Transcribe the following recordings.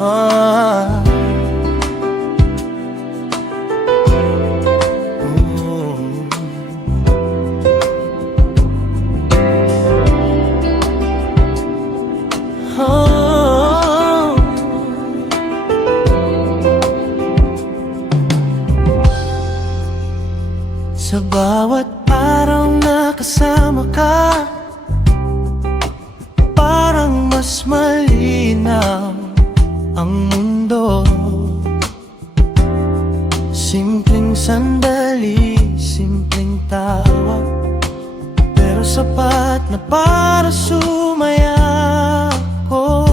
ah. Oh. Sa bawat araw na kasama ka, parang mas malinaw ang mundo. Simpleng sandali, simpleng tawa, pero sapat na para sumaya ko.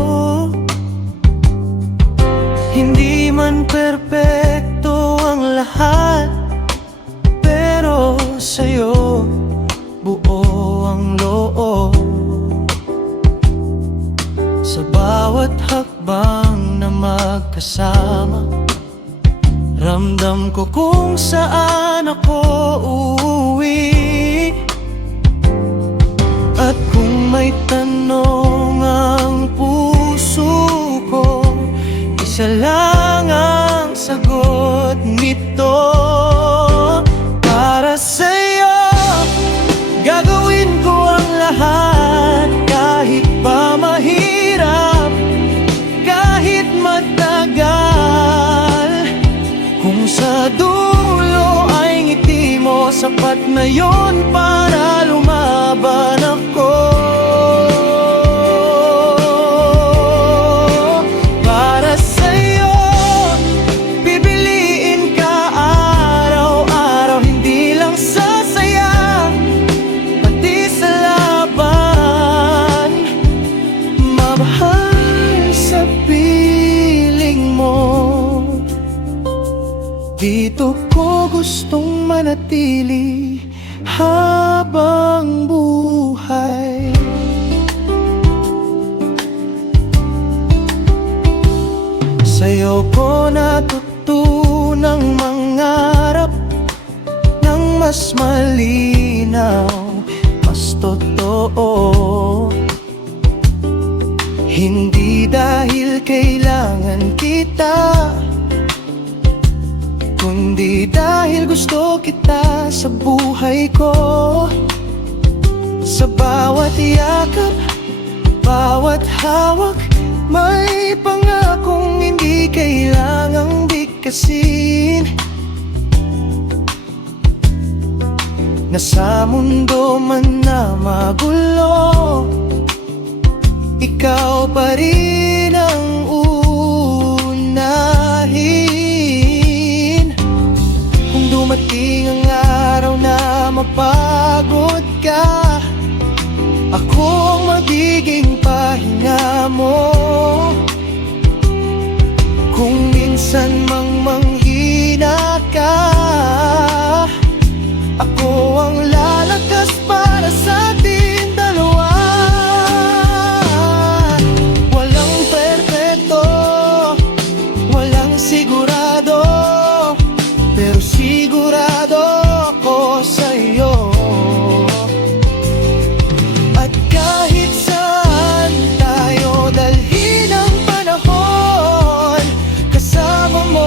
Hindi man perpekto ang lahat, pero sa'yo buo ang loob. Sa bawat hakbang na magkasama, ramdam ko kung saan ako uuwi. At kung may tanong ang puso ko, isa lang ang sagot nito. Para sa'yo, gagawin ko ang lahat, kahit pa mahirap, kahit matagal. Kung sa dulo ay ngiti mo, sapat na yon para lumaban ako. Para sa'yo, pipiliin ka araw-araw, hindi lang sa saya, pati sa laban. Mamahal sa piling mo, dito ko gustong manatili habang buhay. Sa'yo ko natutunang mangarap ng mas malinaw, mas totoo. Hindi dahil kailangan kita, kundi dahil gusto kita sa buhay ko. Sa bawat yakap, bawat hawak, may pangakong hindi kailangang bigkasin. Na sa mundo man na magulo, ikaw pa rin ang unahin. Kung dumating ang araw na mapagod ka, ako ang magiging pahinga mo. Kung minsan mang manghina ka, ako ang lalakas para sa ating dalawa. Walang perpekto, walang sigurado, pero sigurado ako sa'yo. At kahit saan tayo dalhin ang panahon, kasama mo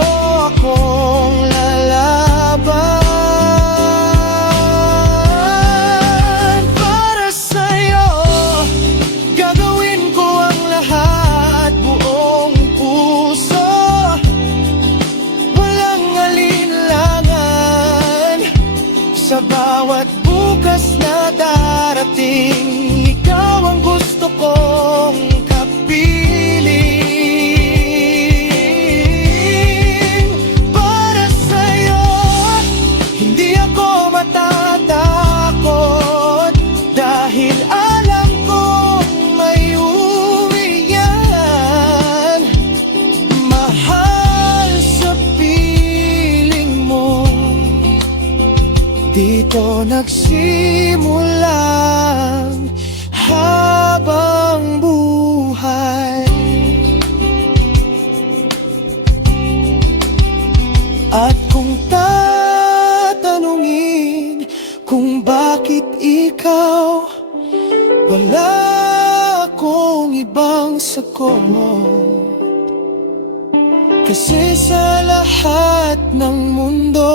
akong lalaban. Para sa'yo, gagawin ko ang lahat, buong puso, walang alinlangan. Sa bawat bukas na darating, ikaw ang gusto kong kapiling. Para sa'yo, hindi ako matatakot, dahil alam kong may uwi yan. Mahal sa piling mo, dito nagsimulang habang buhay. At kung tatanungin kung bakit ikaw, wala akong ibang sagot, Kasi sa lahat ng mundo,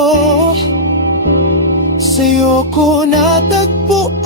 sa'yo ko natagpuan